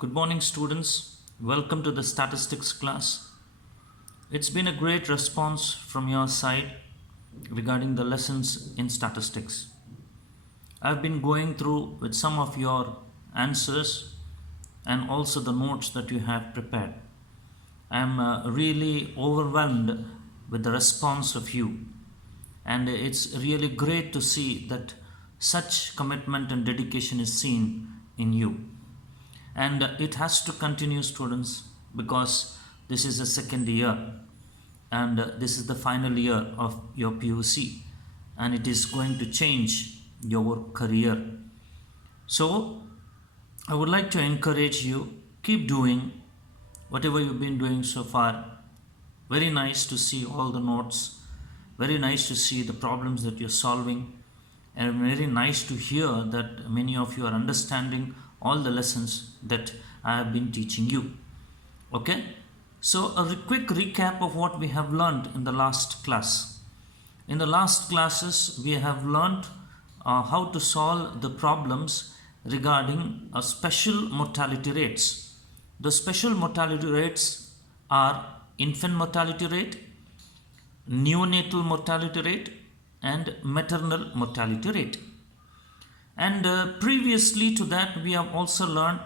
Good morning, students. Welcome to the statistics class. It's been a great response from your side regarding the lessons in statistics. I've been going through with some of your answers and also the notes that you have prepared. I'm really overwhelmed with the response of you, and it's really great to see that such commitment and dedication is seen in you. And it has to continue, students, because this is the second year and this is the final year of your PUC, and it is going to change your career. So I would like to encourage you, keep doing whatever you've been doing so far. Very nice to see all the notes, very nice to see the problems that you're solving, and very nice to hear that many of you are understanding all the lessons that I have been teaching you. Okay, so a quick recap of what we have learned in the last class. In the last classes, we have learned how to solve the problems regarding special mortality rates. The special mortality rates are infant mortality rate, neonatal mortality rate, and maternal mortality rate. And previously to that, we have also learned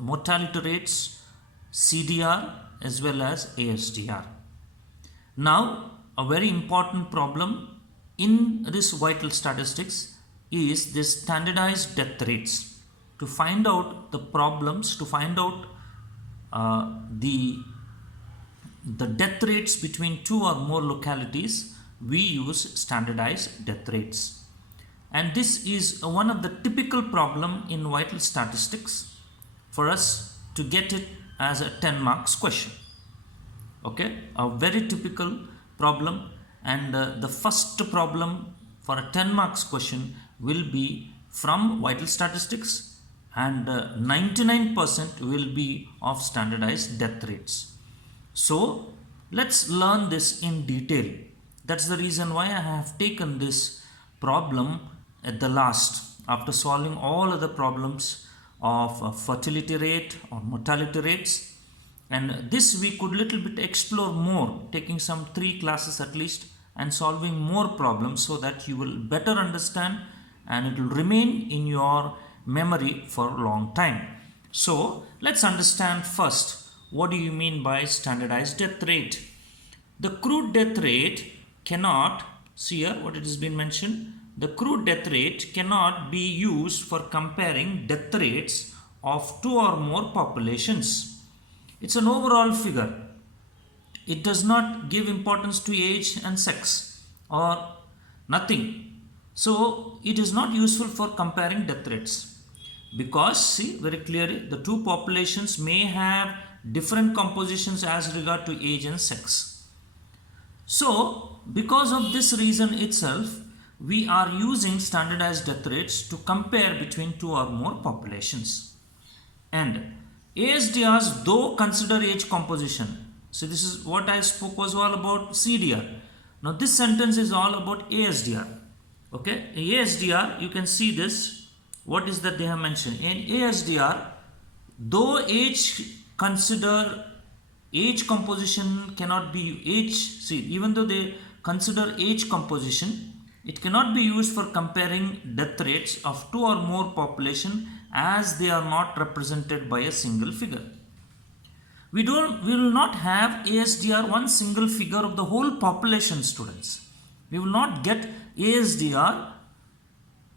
mortality rates, CDR as well as ASDR. Now, a very important problem in this vital statistics is this standardized death rates. To find out the problems, to find out the death rates between two or more localities, we use standardized death rates. And this is one of the typical problem in vital statistics for us to get it as a 10 marks question. Okay, a very typical problem, and the first problem for a 10 marks question will be from vital statistics, and 99% will be of standardized death rates. So let's learn this in detail. That's the reason why I have taken this problem at the last, after solving all other problems of fertility rate or mortality rates. And this we could little bit explore more, taking some 3 classes at least and solving more problems so that you will better understand and it will remain in your memory for a long time. So let's understand first, what do you mean by standardized death rate? The crude death rate cannot, see here what it has been mentioned, the crude death rate cannot be used for comparing death rates of 2 or more populations. It's an overall figure. It does not give importance to age and sex or nothing. So it is not useful for comparing death rates, because see very clearly the two populations may have different compositions as regard to age and sex. So because of this reason itself, we are using standardized death rates to compare between 2 or more populations. And ASDRs though consider age composition. So this is what I spoke was all about CDR. Now this sentence is all about ASDR. Okay, ASDR, you can see this. What is that they have mentioned? In ASDR, though age composition cannot be even though they consider age composition, it cannot be used for comparing death rates of 2 or more population, as they are not represented by a single figure. We will not have ASDR one single figure of the whole population, students. We will not get ASDR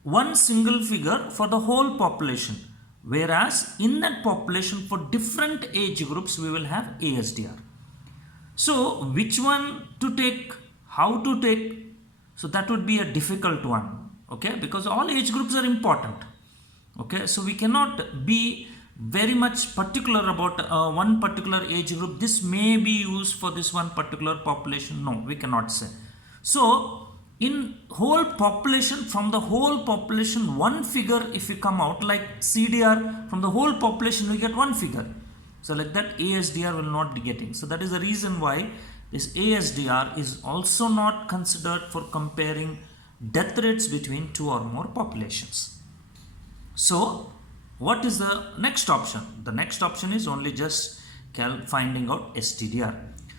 one single figure for the whole population, whereas in that population for different age groups we will have ASDR. So which one to take, how to take? So that would be a difficult one, okay, because all age groups are important. Okay, so we cannot be very much particular about one particular age group. This may be used for this one particular population. No, we cannot say. So in whole population, from the whole population, one figure, if you come out like CDR, from the whole population we get one figure. So like that ASDR will not be getting. So that is the reason why this ASDR is also not considered for comparing death rates between 2 or more populations. So What is the next option? The next option is only just finding out STDR.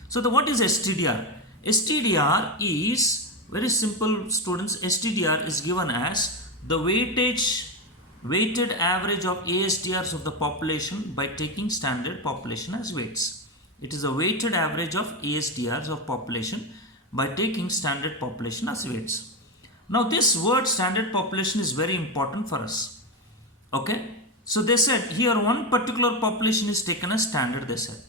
So what is STDR? STDR is very simple, students. STDR is given as the weighted average of ASDRs of the population by taking standard population as weights. It is a weighted average of ASDRs of population by taking standard population as weights. Now this word standard population is very important for us. Okay. So they said here one particular population is taken as standard. They said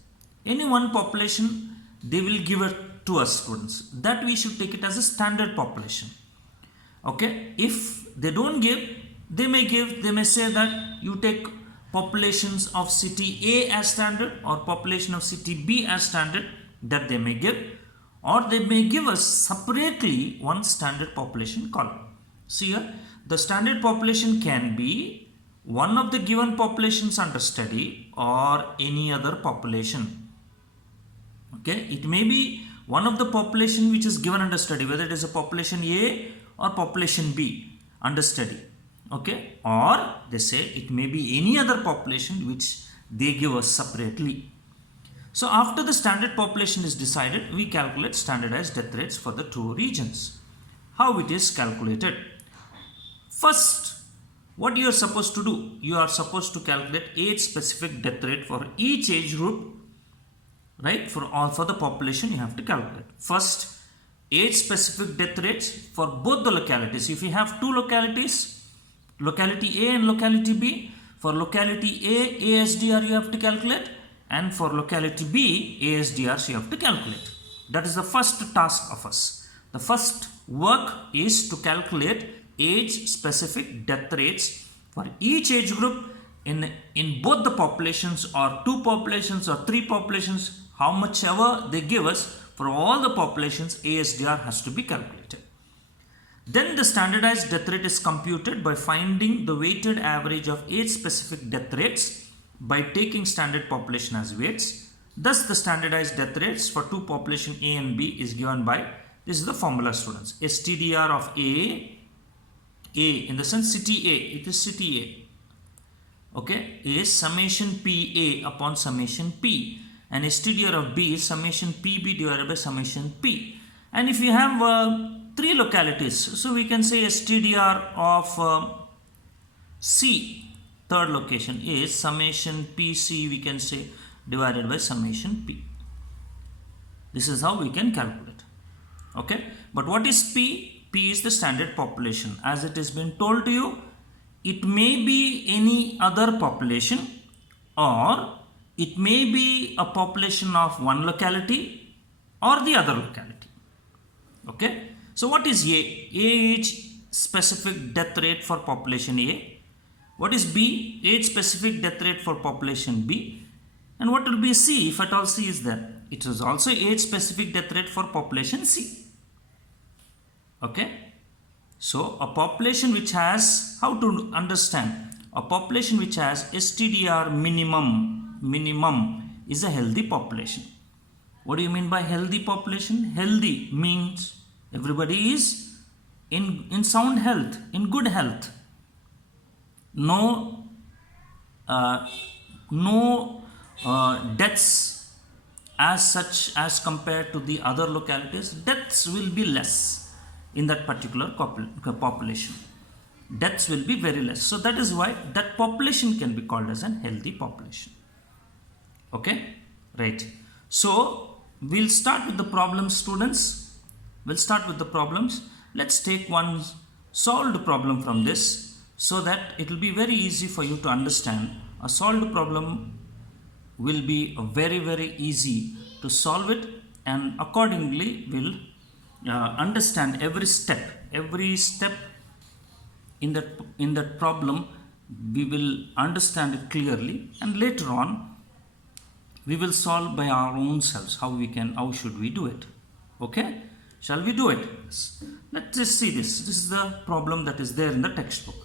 any one population they will give it to us, students, that we should take it as a standard population. Okay. If they don't give, they may say that you take populations of city A as standard or population of city B as standard, that they may give, or they may give us separately one standard population column. See here, the standard population can be one of the given populations under study or any other population. Okay, it may be one of the population which is given under study, whether it is a population A or population B under study. Okay, or they say it may be any other population which they give us separately. So after the standard population is decided, we calculate standardized death rates for the two regions. How it is calculated? First, what you are supposed to do? You are supposed to calculate age specific death rate for each age group, right? For the population you have to calculate. First, age specific death rates for both the localities. If you have two localities, locality A and locality B, for locality A, ASDR you have to calculate, and for locality B, ASDRs you have to calculate. That is the first task of us. The first work is to calculate age specific death rates for each age group in both the populations or two populations or three populations, how much ever they give us. For all the populations, ASDR has to be calculated. Then the standardized death rate is computed by finding the weighted average of age specific death rates by taking standard population as weights. Thus the standardized death rates for two population A and B is given by, this is the formula, students, STDR of A in the sense city A, it is city A, okay, is summation PA upon summation P, and STDR of B is summation PB divided by summation P. And if you have three localities, so we can say STDR of C, third location, is summation PC, we can say, divided by summation P. This is how we can calculate. Okay, but what is P? P is the standard population. As it has been told to you, it may be any other population or it may be a population of one locality or the other locality. Okay, so what is A? A is specific death rate for population A. What is B? Age specific death rate for population B. And what will be C if at all C is there? It is also age specific death rate for population C. Okay, so a population which has, how to understand, a population which has STDR minimum is a healthy population. What do you mean by healthy population? Healthy means everybody is in sound health, in good health. No deaths as such as compared to the other localities. Deaths will be less in that particular population. Deaths will be very less. So that is why that population can be called as a healthy population. Okay, right. So we'll start with the problems, students. We'll start with the problems. Let's take one solved problem from this so that it will be very easy for you to understand. A solved problem will be very, very easy to solve it, and accordingly we'll understand every step in that problem. We will understand it clearly, and later on we will solve by our own selves how should we do it. Okay, shall we do it? Let's just see this. This is the problem that is there in the textbook.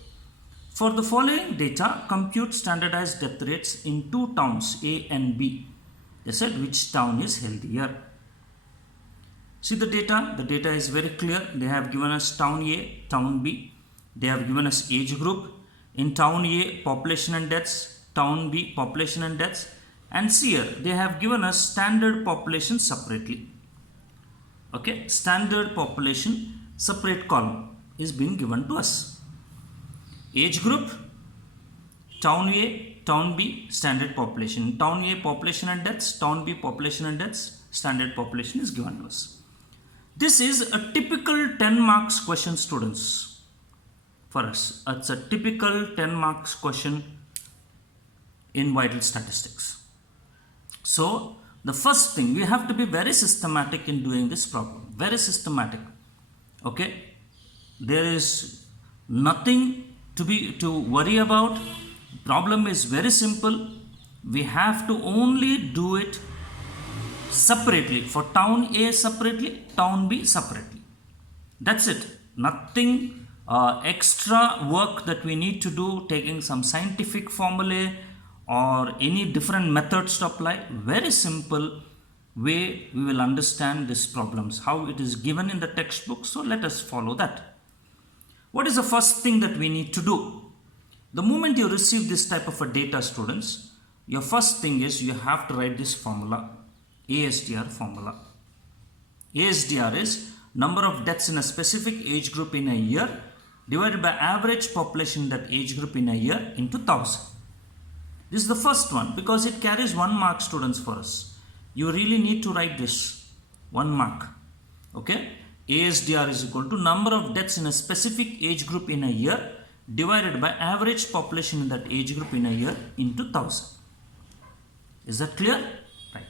For the following data, compute standardized death rates in two towns A and B. They said which town is healthier. See the data is very clear. They have given us town A, town B. They have given us age group. In town A, population and deaths, town B, population and deaths, and see here they have given us standard population separately. Okay, standard population separate column is being given to us. Age group, town A, town B, standard population. Town A, population and deaths, town B, population and deaths, standard population is given to us. This is a typical 10 marks question, students, for us. It's a typical 10 marks question in vital statistics. So the first thing, we have to be very systematic in doing this problem. Very systematic. Okay, there is nothing to worry about. Problem is very simple. We have to only do it separately. For town A separately, town B separately. That's it. Nothing extra work that we need to do, taking some scientific formulae or any different methods to apply. Very simple way we will understand these problems, how it is given in the textbook. So let us follow that. What is the first thing that we need to do? The moment you receive this type of a data, students, your first thing is you have to write this formula, ASTR formula. ASTR is number of deaths in a specific age group in a year divided by average population in that age group in a year into 1000. This is the first one because it carries 1 mark, students, for us. You really need to write this 1 mark. Okay, ASTR is equal to number of deaths in a specific age group in a year divided by average population in that age group in a year into 1000. Is that clear? Right.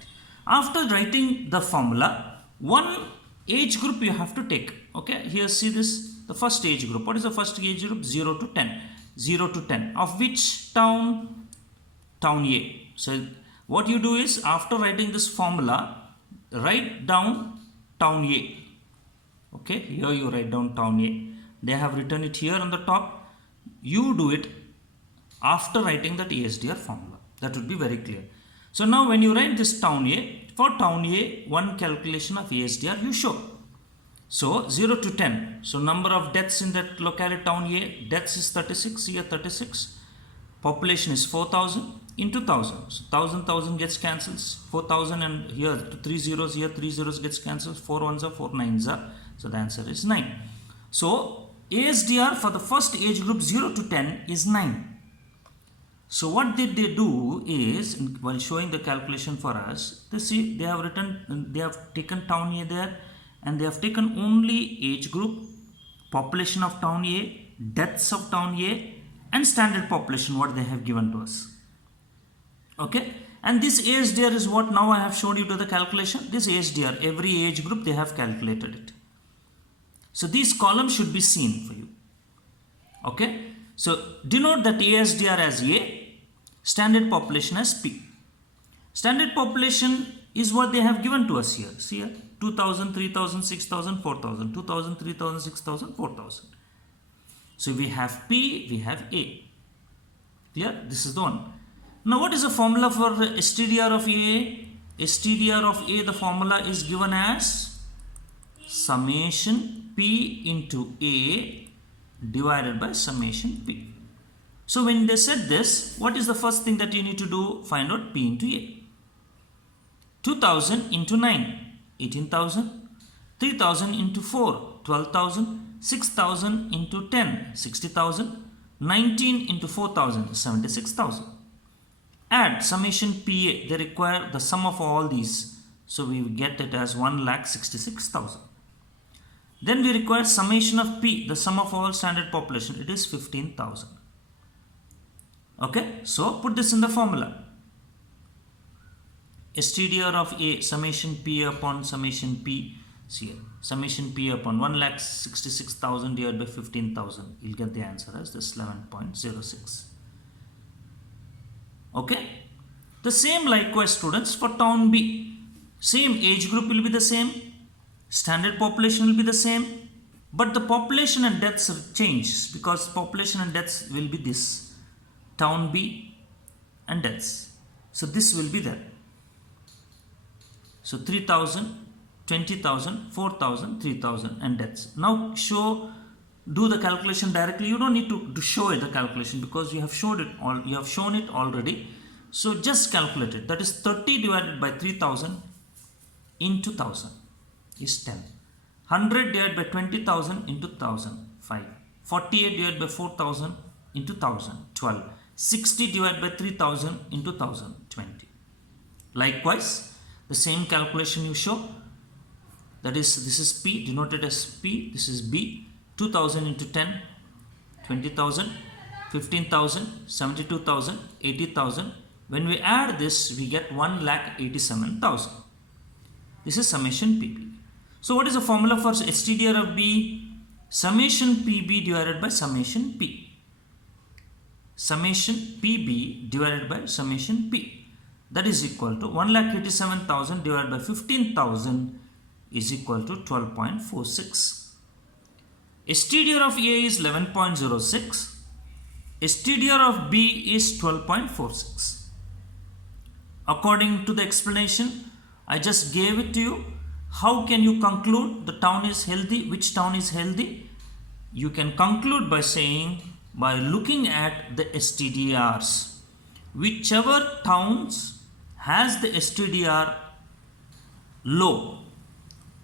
After writing the formula, one age group you have to take. Okay, here see this, the first age group. What is the first age group? 0 to 10. 0 to 10. Of which town? Town A. So what you do is, after writing this formula, write down town A. Okay, here you write down town A. They have written it here on the top. You do it after writing that ASTR formula. That would be very clear. So now when you write this town A, for town A, one calculation of ASTR you show. So 0 to 10. So number of deaths in that locality town A, deaths is 36, here 36. Population is 4000 into 1000. So 1000 gets cancelled. 4000 and here 3 zeros, here 3 zeros gets cancelled. 4 ones are 4 nines are. So the answer is 9. So ASTR for the first age group 0 to 10 is 9. So what did they do is, while showing the calculation for us, they see they have written, they have taken town A there and they have taken only age group, population of town A, deaths of town A, and standard population what they have given to us. Okay, and this ASTR is what now I have shown you to the calculation. This ASTR, every age group they have calculated it. So these columns should be seen for you. Okay, so denote that ASTR as A, standard population as P. Standard population is what they have given to us here. See here, 2000, 3000, 6000, 4000, 2000, 3000, 6000, 4000. So we have P, we have A. Clear? This is the one. Now what is the formula for STDR of A? STDR of A, the formula is given as summation P into A divided by summation P. So when they said this, what is the first thing that you need to do? Find out P into A. 2000 into 9, 18,000. 3000 into 4, 12,000. 6000 into 10, 60,000. 19 into 4000, 76,000. Add summation PA, they require the sum of all these. So we get it as 1,66,000. Then we require summation of P, the sum of all standard population. It is 15,000. Okay, so put this in the formula. STDR of A, summation P upon summation P. See here, summation P upon 1,66,000 divided by 15,000. You'll get the answer as this 11.06. Okay, the same likewise, students, for town B. Same age group will be the same, standard population will be the same, but the population and deaths change because population and deaths will be this, town B and deaths. So this will be there. So 3,000, 20,000, 4,000, 3,000 and deaths. Now show do the calculation directly. You don't need to show it the calculation because you have showed it all, you have shown it already. So just calculate it. That is 30 divided by 3000 into 1000 is 10. 100 divided by 20,000 into 1000, 5. 48 divided by 4000 into 1000, 12. 60 divided by 3000 into 1000, 20. Likewise, the same calculation you show. That is, this is P, denoted as P, this is B. 2000 into 10, 20,000, 15,000, 72,000, 80,000. When we add this, we get 1,87,000. This is summation PB. So what is the formula for STDR of B? Summation PB divided by summation P. Summation PB divided by summation P. That is equal to 1,87,000 divided by 15,000 is equal to 12.46. STDR of A is 11.06. STDR of B is 12.46. According to the explanation, I just gave it to you. How can you conclude the town is healthy? Which town is healthy? You can conclude by saying, by looking at the STDRs. Whichever towns has the STDR low,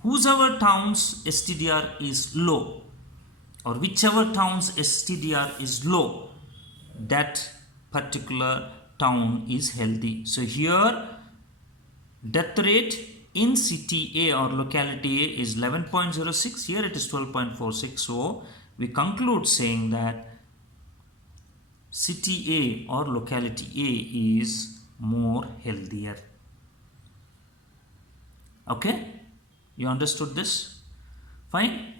whosoever town's STDR is low, or whichever town's STDR is low, that particular town is healthy. So here, death rate in city A or locality A is 11.06. Here it is 12.46. So we conclude saying that city A or locality A is more healthier. Okay? You understood this? Fine.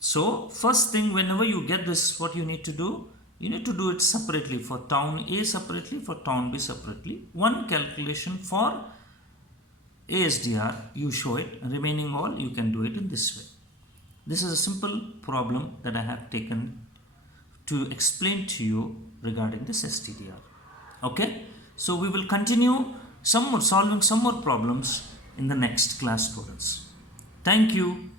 So first thing, whenever you get this, what you need to do? You need to do it separately, for town A separately, for town B separately. One calculation for ASDR, you show it, remaining all you can do it in this way. This is a simple problem that I have taken to explain to you regarding this STDR. Okay, so we will continue solving some more problems in the next class, students. Thank you.